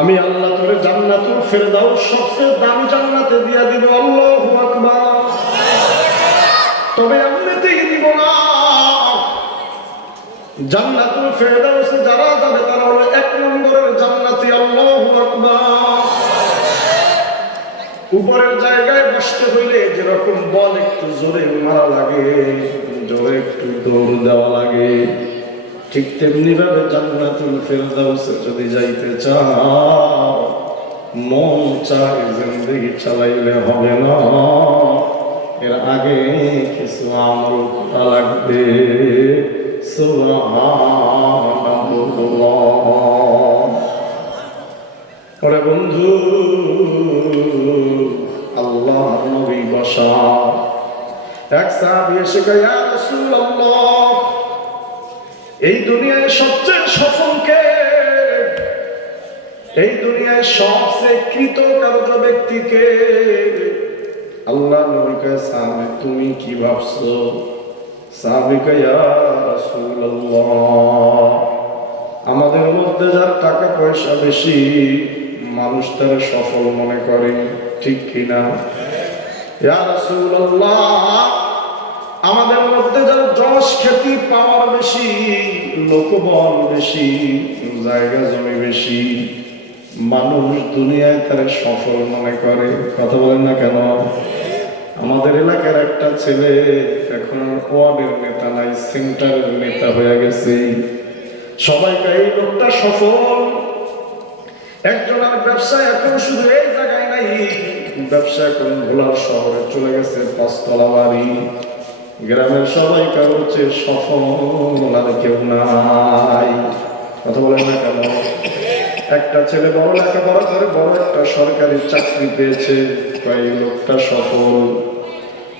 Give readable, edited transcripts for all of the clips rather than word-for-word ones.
আমি আল্লাহ তোরে জান্নাতুল ফেরদাউস সবচেয়ে দামি জান্নাতে দিয়া দিব। আল্লাহু আকবার। তবে এমনিতেই দিব না। জান্নাতুল ফেরদাউসে যারা যাবে তারা হলো 1 নম্বরের জান্নাতি। আল্লাহু আকবার। উপরের জায়গায় বসতে হইলে যেরকম বল একটু জোরে মারা লাগে, জোরে একটু দৌড় দেওয়া লাগে, ঠিক তেমনি ভাবে জান্নাতুল ফেরদাউসে যদি যাইতে চাও, মন চায় জিন্দেগি চালাইলে হবে না, এর আগে কিছু আমল করা লাগবে। সুবহানাল্লাহ। ওরে বন্ধু, আল্লাহ নবী বসা এক সাহাবী এসে কয়, ইয়া রাসূলুল্লাহ, এই দুনিয়ায় সবচেয়ে সফল কে? এই দুনিয়ায় সবচেয়ে কৃতকার্য ব্যক্তি কে? আল্লাহ নবী কয়, সাহাবী তুমি কি ভাবছো? সাহাবী কয়, ইয়া রাসূলুল্লাহ, আমাদের মধ্যে যার টাকা পয়সা বেশি মানুষ তারা সফল মনে করে, ঠিক কিনা? ইয়া রাসূলুল্লাহ, আমাদের মধ্যে যার যশ খ্যাতি পাওয়ার বেশি, লোকবল বেশি, জায়গা জমি বেশি, মানুষ দুনিয়ায় তারা সফল মনে করে। কথা বলেন না কেন? আমাদের এলাকার একটা ছেলে এখন ওয়ার্ডের নেতা নাই, সেন্টারের নেতা হয়ে গেছে। সবাইকে এই লোকটা সফল। একজনের ব্যবসা এখন শুধু এই জায়গায় নাই, ব্যবসা এখন ভোলার শহরে চলে গেছে, 5 তলা বাড়ি। গ্রামের সবাই কারোর চেয়ে সফল আর কেউ নাই। কথা বলেন না কেন? একটা ছেলে বড় লেখাপড়া করে বড় একটা সরকারি চাকরি পেয়েছে, এই লোকটা সফল।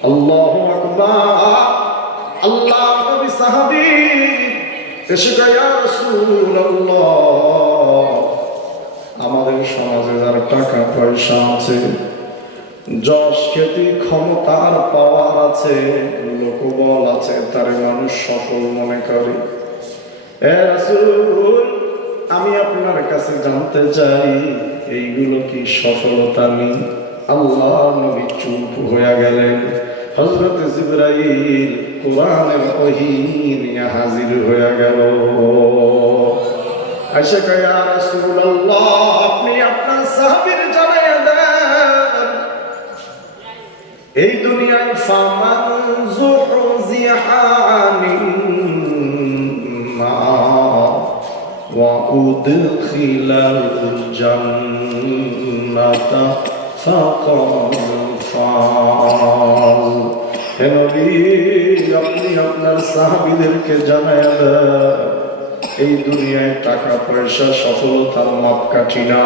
আল্লাহু আকবার। আল্লাহ নবী সাহাবী এসে কয়, ইয়া রাসূলুল্লাহ, আমাদের সমাজে যার টাকা পয়সা আছে, যশ খ্যাতি ক্ষমতার পাওয়ার আছে, লোকবল আছে, তারে মানুষ সফল মনে করে। এ রাসূল, আমি আপনার কাছে জানতে চাই এইগুলো কি সফলতা নেই? আল্লাহ নবী চুপ হয়ে গেলেন। হযরত জিবরাইল কোরআনের ওহী নিয়ে হাজির হয়ে গেল। আয়েশা কয়, ইয়া রাসূলুল্লাহ, আপনি আপনার সাহাবীর জানায়া দেন, এই দুনিয়ায় ফামান যুহজিহা আনিন নার ওয়া উদখিলাল জান্নাতা ফাকাদ ফাজ। হে নবী, আপনি আপনার সাহাবীদেরকে জানায়া দেন, এই দুনিয়ায় টাকা পয়সা সফলতার মাপকাঠি না,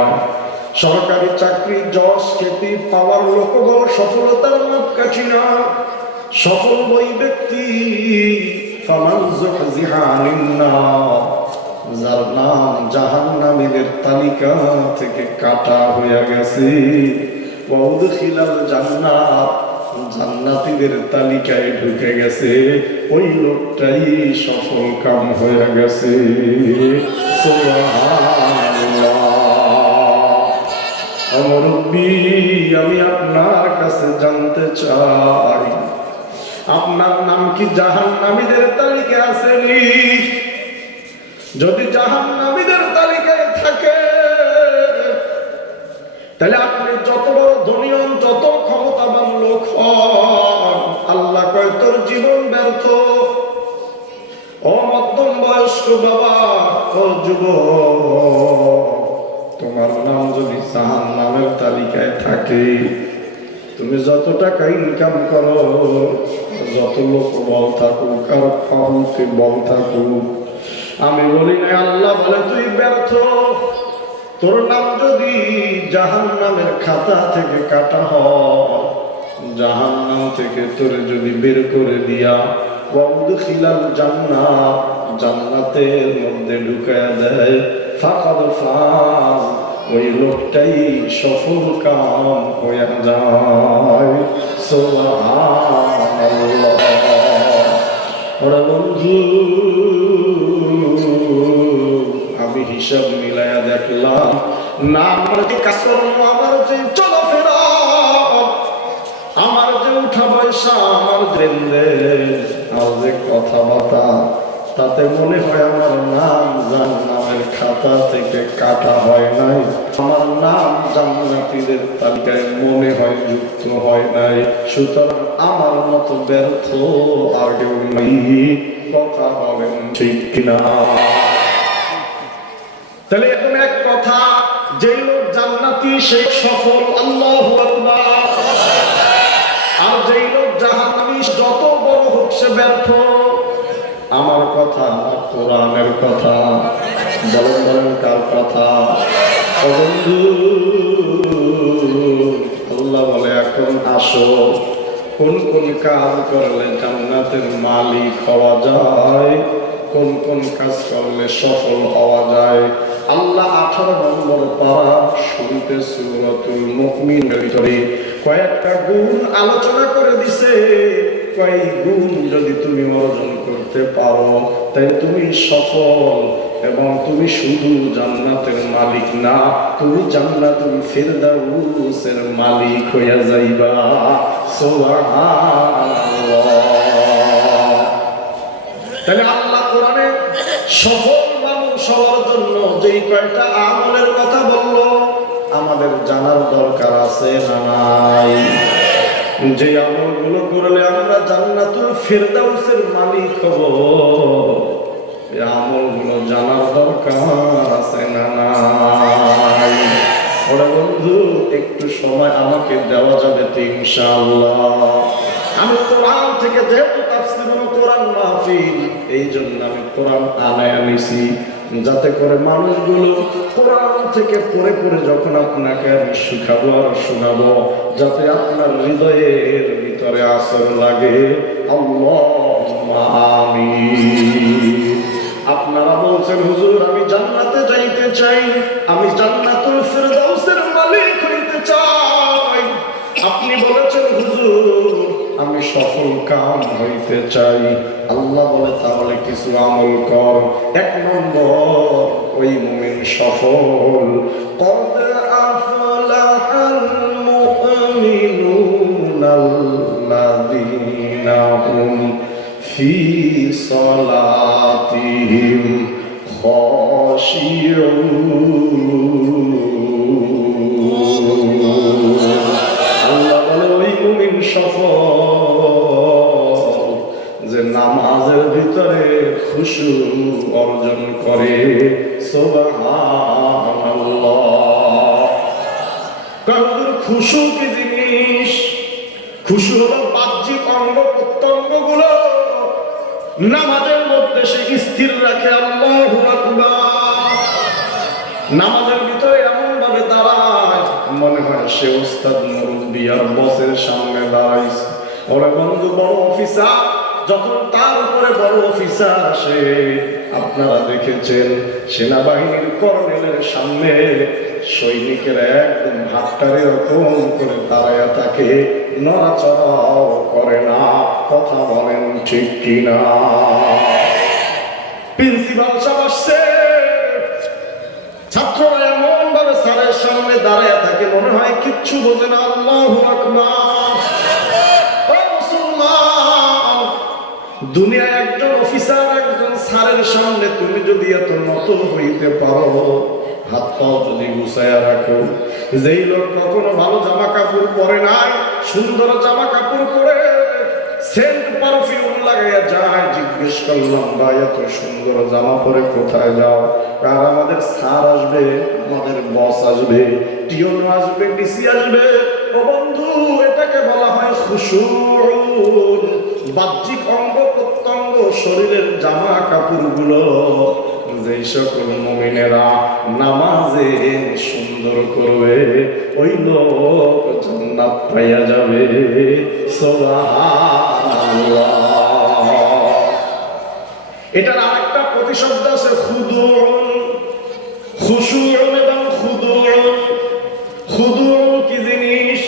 সরকারি চাকরি যশ খ্যাতি পাওয়ার লোকবল সফলতার মাপকাঠি না। সফল ওই ব্যক্তি ফামান যুহজিহা আনিন নার, যার নাম জাহান্নামীদের তালিকা থেকে কাটা হয়ে গেছে, ওয়া উদখিলাল জান্নাত, জান্নাতীদের তালিকায় ঢুকে গেছে, ওই লোকটাই সফল কাম হয়ে গেছে। সুবহানাল্লাহ। মুরব্বি, আমি আপনার কাছে জানতে চাই, আপনার নাম কি জাহান্নামীদের তালিকায় আছে? যদি জাহান্নামীদের তালিকায় থাকে, তাহলে আপনি যত বড় ধনী হন, যত ক্ষমতাবান লোক হন, আল্লাহ কয় তোর জীবন ব্যর্থ। ও মধ্যম বয়স্ক বাবা, ও যুবক, তোমার নাম যদি জাহান্নামের তালিকায় থাকে, তুমি যত টাকা ইনকাম করো, যত লোক বল থাকুক, আর ক্ষমতে বল থাকুক, আমি বলি না, আল্লাহ বলে তুই ব্যর্থ। তোর নাম যদি জাহান্নামের খাতা থেকে কাটা হয়, জাহান্নাম থেকে তোরে যদি বের করে দিয়া ওয়া উদখিলাল জান্নাত, জান্নাতের মধ্যে ঢুকায়া দেয়, ফাকাদ ফাজ, ওই লোকটাই সফল কাম হয়ে যায়। সুবহানাল্লাহ। ওরে বন্ধু, আমি হিসাব মিলায়া দেখলাম না আমার যে কাজকর্ম, আমার যে চলাফেরা, আমার যে উঠা বয়সা, আমার আমার যে কথাবার্তা, তাতে মনে হয় আমার নাম জান্নাতের খাতা থেকে কাটা হয় নাই, আমার নাম জান্নাতীদের তালিকায় মনে হয় যুক্ত হয় নাই। সুতরাং আমার মতো ব্যর্থ আর কেউ নেই। কথা বলেন ঠিক কিনা? তাহলে এখন এক কথা, যে লোক জান্নাতি সে সফল, আল্লাহু আকবার। আর যে লোক জাহান্নামী যত বড় হোক সে ব্যর্থ। আমার কথা কোরআনের কথা, বলেন বলেন কার কথা? বন্ধু, আল্লাহ বলে এখন আসো, কোন কোন কাজ করলে জান্নাতের মালিক হওয়া যায়, কোন কোন কাজ করলে সফল হওয়া যায়। আল্লাহ 18 নম্বর পারা শুরুতে সূরাতুল মুমিনের ভিতরে কয়েকটা গুণ আলোচনা করে দিছে। কয় গুণ যদি তুমি অর্জন করতে পারো তাই তুমি সফল, এবং তুমি শুধু জান্নাতের মালিক না, তুমি জান্নাতুল ফিরদাউসের মালিক হইয়া যাইবা। সুবহানাল্লাহ। তাহলে আল্লাহ কোরআনে সফল মানুষ হওয়ার জন্য যেই কয়টা আমলের কথা বললো, আমাদের জানার দরকার আছে না নাই? যে আমলগুলো করলে আমরা জান্নাতুল ফিরদাউসের মালিক হব, এই আমলগুলো জানার দরকার আছে না নাই? ওরে বন্ধু, একটু সময় আমাকে দেওয়া যাবে তো ইনশাআল্লাহ? আমি কোরআন থেকে, যেহেতু তাফসীরুল কোরআন মাহফিল, এই জন্য আমি কোরআন আনায়া নিছি, যাতে করে মানুষগুলো কোরআন থেকে পড়ে পড়ে যখন আপনাকে আমি শিখাবো আর শোনাবো, যাতে আপনার হৃদয়ের ভিতরে আসর লাগে। আল্লাহুম্মা আমিন। আপনারা বলছেন হুজুর আমি জান্নাতে যাইতে চাই, আমি জান্নাতুল ফিরদাউসের মালিক হইতে চাই। আপনি বলেছেন হুজুর আমি সফল কাম হইতে চাই। আল্লাহ বলে তাহলে কিছু আমল কর। 1 নম্বর, ওই মুমিন সফল। قد أفلح المؤمنون الذين هم في صلاتهم خاشعون। আল্লাহ বলে ওই মুমিন সফল যে নামাজের ভিতরে খুশু অর্জন করে। সুবহানাল্লাহ। খুশু কি জিনিস? খুশু হলো বাহ্যিক অঙ্গ প্রত্যঙ্গ গুলো নামাজের মধ্যে সে স্থির রাখে। আল্লাহু আকবার। নামাজের ভিতরে এমন ভাবে দাঁড়ায় মনে হয় সে ওস্তাদ মুরব্বি আর বসের সামনে দাঁড়াইছে। ওরে বন্ধু, বড় অফিসার যখন তার উপরে বড় অফিসার আসে, আপনারা দেখেছেন সেনাবাহিনীর কর্নেলের সামনে সৈনিকের একদম হাতটারে এরকম করে দাঁড়ায়া থাকে, নড়াচড়াও করে না। কথা বলেন ঠিক কিনা? প্রিন্সিপাল সাহেব আসছে, ছাত্ররা এমন ভাবে স্যারের সামনে দাঁড়ায় থাকে মনে হয় কিচ্ছু বোঝে না। আল্লাহু আকবার। ও মুসলমান, দুনিয়ায় একজন অফিসার একজন স্যারের সামনে তুমি যদি এত নত হইতে পারো, হাত পাও যদি গুছায়া রাখো, যেই লোক কখনো ভালো জামা কাপড় পরে নাই, সুন্দর জামা কাপড় পরে সেন্ট পারফিউম লাগাইয়া যায়, জিজ্ঞেস করলাম ভাই এত সুন্দর জামা পরে কোথায় যাও? আর আমাদের স্যার আসবে, আমাদের বস আসবে, টিওন আসবে, ডিসি আসবে। ও বন্ধু, এটাকে বলা হয় খুশুউন। বাহ্যিক অঙ্গ প্রত্যঙ্গ শরীরের জামা কাপড়গুলো যেই সকল মুমিনেরা নামাজে সুন্দর করবে, ওই লোক জান্নাত পাইয়া যাবে। সুবহানাল্লাহ। এটার আরেকটা প্রতিশব্দ আছে খুদুউন। খুশুউন এবং খুদুউন। খুদুউন কি জিনিস?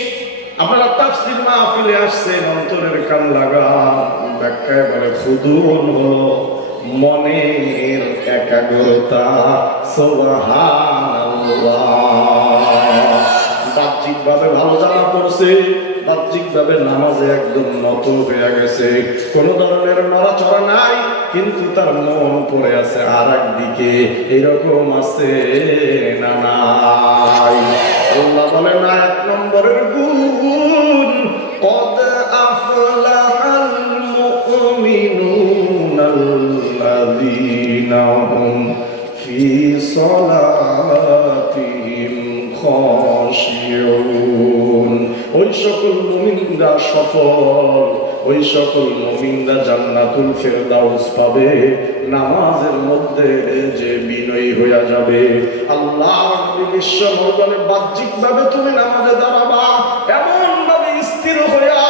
আপনারা তাফসীর মাহফিলে আসছেন, অন্তরের কান লাগান। ব্যাখ্যায় বলে খুদুউন হলো মনের একাগ্রতা। সুবহানাল্লাহ। বাহ্যিক ভাবে ভালো জামা পড়ছে, বাহ্যিক ভাবে নামাজে একদম নত হয়ে গেছে, কোন ধরনের নড়াচড়া নাই, কিন্তু তার মন পড়ে আছে আর একদিকে। এরকম আছে না নাই? আল্লাহ বলে না, 1 নম্বরের গুণ قد أفلح المؤمنون الذين هم في صلاتهم خاشعون। ওই সকল মুমিনরা সফল, ওই সকল মুমিনরা জান্নাতুল ফেরদাউস পাবে, নামাজের মধ্যে যে বিনয়ী হয়ে যাবে। আল্লাহ বিশ্ব বলে বাহ্যিক ভাবে তুমি নামাজে দাঁড়াবা, এমন ভাবে স্থির হইয়া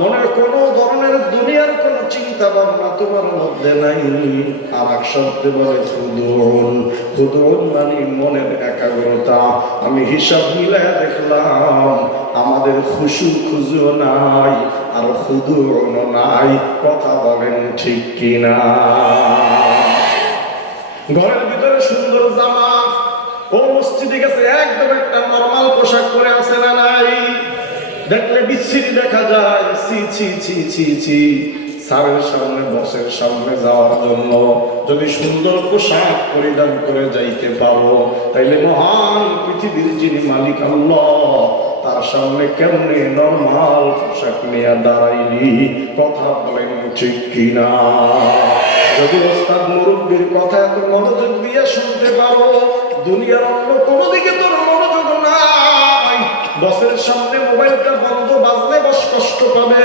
মনে কোনো ধরনের দুনিয়ার কোন চিন্তা ভাবনা তোমার মধ্যে নাই। আর এক শব্দে বলে খুদুন। খুদুন মানে মনের একাগ্রতা। আমি হিসাব মিলাইয়া দেখলাম আমাদের খুশু খুজুও নাই আর খুদুও নাই। কথা বলেন ঠিক কিনা? ঘরের ভিতরে সুন্দর জামা, ও মসজিদে গেছে একদম একটা নরমাল পোশাক পরে আছে না নাই? দেখলে বিচ্ছিরি দেখা যায়। ছি ছি ছি ছি ছি। স্যারের সামনে, বসের সামনে যাওয়ার জন্য যদি সুন্দর পোশাক পরিধান করে যাইতে পারো, তাইলে মহান পৃথিবীর যিনি মালিক আল্লাহ, তার সামনে কেমনে নরমাল পোশাক নিয়ে দাঁড়াইলি? কথা বলেন ঠিক কিনা? যদি ওস্তাদ মুরব্বীর কথা এত মনোযোগ দিয়ে শুনতে পারো, দুনিয়ার অন্য কোনো দিকে তোর মনোযোগ নাই। বসের সামনে মোবাইলটা বন্ধ বাজলে বস কষ্ট পাবে,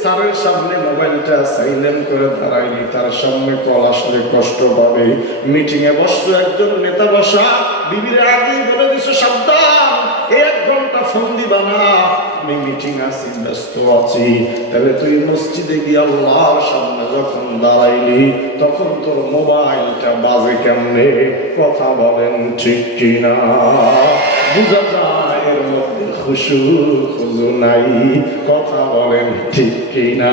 স্যারের সামনে মোবাইলটা সাইলেন্ট করে দাঁড়াইলি, তার সামনে কল আসলে কষ্ট পাবে। মিটিং এ বসতো একজন নেতা বসা, বিবির আগেই বলে দিছো সাবধান, 1 ঘন্টা ফোন দিবা না, আমি মিটিং আছি, ব্যস্ত আছি। তাহলে তুই মসজিদে গিয়ে আল্লাহর সামনে যখন দাঁড়াইলি, তখন তোর মোবাইলটা বাজে কেমনে? কথা বলেন ঠিক কিনা? বুঝা যায় এর মধ্যে খুশু খুজু নাই। কথা বলেন ঠিক কিনা?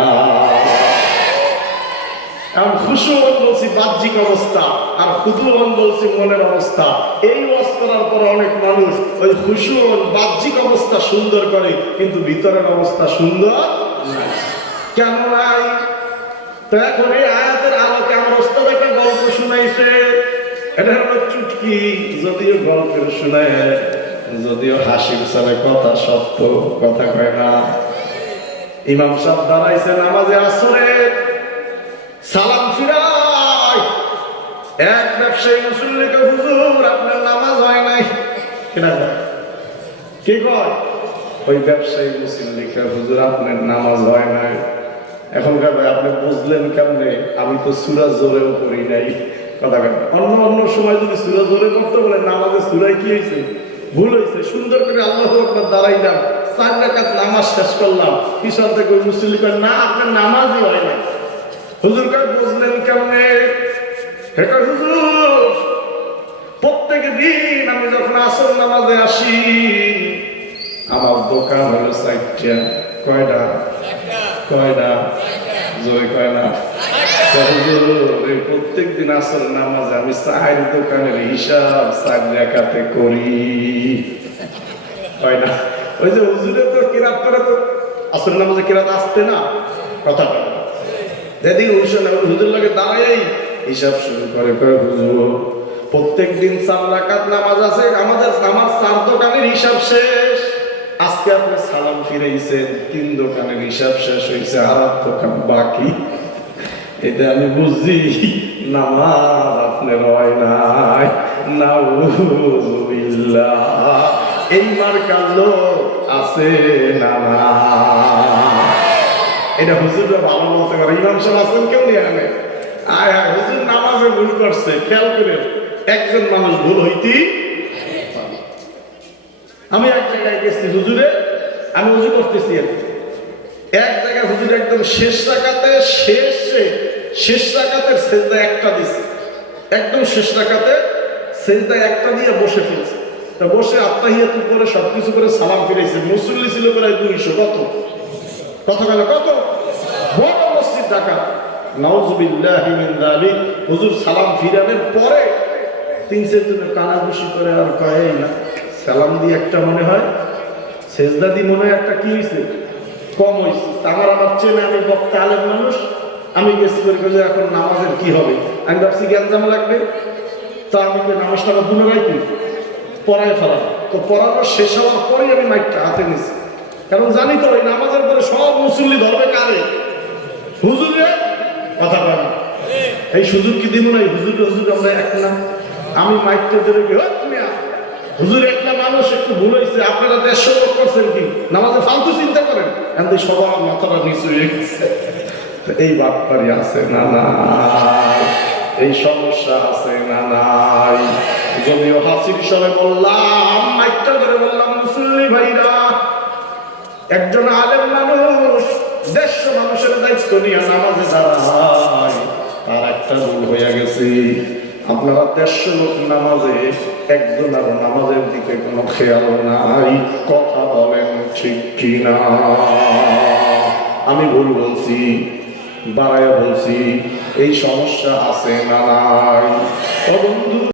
এখন খুশু বলছি বাহ্যিক অবস্থা, আর খুদুন বলছি মনের অবস্থা। এই ওয়াজ করার পর অনেক মানুষ ওই খুশু বাহ্যিক অবস্থা সুন্দর করে, কিন্তু ভিতরের অবস্থা সুন্দর নাই। কেন নাই? তো এখন এই আয়াতের আলোকে আমার ওস্তাদ একটা গল্প শুনাইছে। এটা হলো চুটকি, যদিও গল্পের শুনায়, যদিও হাসির চলে, কথা সত্য, কথা কয় না। ইমাম সাহেব দাঁড়াইছে নামাজে আসরে, সালাম ফিরাই এক ব্যবসায়ী মুসল্লিকে, হুজুর আপনার নামাজ হয় নাই। কেনা কি কয়? ওই ব্যবসায়ী মুসল্লিকে, হুজুর আপনার নামাজ হয় নাই। এখন ভাই আপনি বুঝলেন কেমনে? আমি তো সূরা জোরেও পড়ি নাই। কথা কেন? অন্য সময় যদি সূরা জোরে পড়তে বলে, নামাজে সূরায় কি হয়েছে? ভুল হয়েছে। সুন্দর করে আল্লাহু আকবার দাঁড়াইলাম, 4 রাকাত নামাজ শেষ করলাম, পিছন থেকে ওই মুসল্লি কয় না আপনার নামাজই হয় নাই। হুজুর কয় বুঝলেন কেমনে? হুজুর প্রত্যেক দিন আমি যখন আসর নামাজে আসি, আমার দোকান হলো 4টা। কয়টা? কয়টা? জয় কয় না? প্রত্যেক দিন আসর নামাজে আমি 4 দোকানের হিসাব 4 রাকাতে করি। হয় না? ওই যে হুজুরে তো কিরাত করে, তো আসর নামাজে কিরাত আসতে না। কথা বলে যেদিন হুজুর লাগে দাঁড়াই হিসাব শুরু করে, হুজুর প্রত্যেক দিন 4 রাকাত নামাজ আছে, আমার 4 দোকানের হিসাব শেষ। আজকে আপনি সালাম ফিরাইছেন, 3 দোকানের হিসাব শেষ হয়েছে, আর দোকান বাকি। এটা আমি বুঝছি নামাজ আপনার হয় নাই। নাউযুবিল্লাহ। এই মার্কার লোক আছে না? এটা হুজুররা ভালো বলতে পারে। ইমাম সাহেব আছেন, কেউ নিয়ে আনে আয় আয় হুজুর নামাজে ভুল করছে, খেয়াল করে একজন মানুষ ভুল হইতি। আমি এক জায়গায় গেছি হুজুরে, আমি উজু করতেছি, এক জায়গায় হুজুর একদম শেষ রাকাতে শেষ রাকাতের সেজদা একটা দিছে, একদম শেষ রাকাতে সেজদা একটা দিয়ে বসে ফেলছে। তা বসে আত্তাহিয়াতুল করে সবকিছু করে সালাম ফিরাইছে। মুসল্লি ছিল প্রায় 200। কত? কথা বলে কত? বড় মসজিদ ঢাকা। নাউযুবিল্লাহি মিন যালিক। হুজুর সালাম ফিরানোর পরে তিন চারজনে কানাঘুষি করে আর কয় না সালাম দিয়ে একটা মনে হয় সেজদা দিয়ে মনে হয় একটা কি হয়েছে কম হয়েছে। আমার চেনে, আমি বক্তা আলেম মানুষ, আমি গেছি করে যে এখন নামাজের কি হবে, আমি ভাবছি গ্যাঞ্জাম লাগবে, তা আমি নামাজটা আমার পুনরায় কি পড়ায় ফেলাম। তো পড়ানো শেষ হওয়ার পরেই আমি মাইকটা হাতে নিছি, কারণ জানি তো ওই নামাজের পরে সব মুসল্লি ধরবে কারে, হুজুরে কথা বলে না। এই সুযোগ কি দিব না, হুজুর আমরা এক না। আমি মাইকটা ধরে কি হুজুর একটা মানুষ একটু ভুল হয়েছে, আপনারা 150 লোক করছেন কি নামাজে ফালতু চিন্তা করেন, কিন্তু সবার মাথাটা নিচু হয়ে গেছে। এই বাটপারি আছে না না, এই সমস্যা আছে না নাই। যদিও হাসির সরে বললাম, মাইকটা ধরে বললাম, মুসল্লি ভাইরা, একজন আলেম মানুষ 150 মানুষের দায়িত্ব নিয়ে নামাজে দাঁড়ায়, তার একটা ভুল হয়ে গেছে। আপনারা 150 লোক নামাজে, একজন আর নামাজের দিকে কোনো খেয়াল নাই, কথা বলেন ঠিক কিনা? আমি ভুল বলছি, দাঁড়ায় বলছি, এই সমস্যা আছে না নাই? ও বন্ধু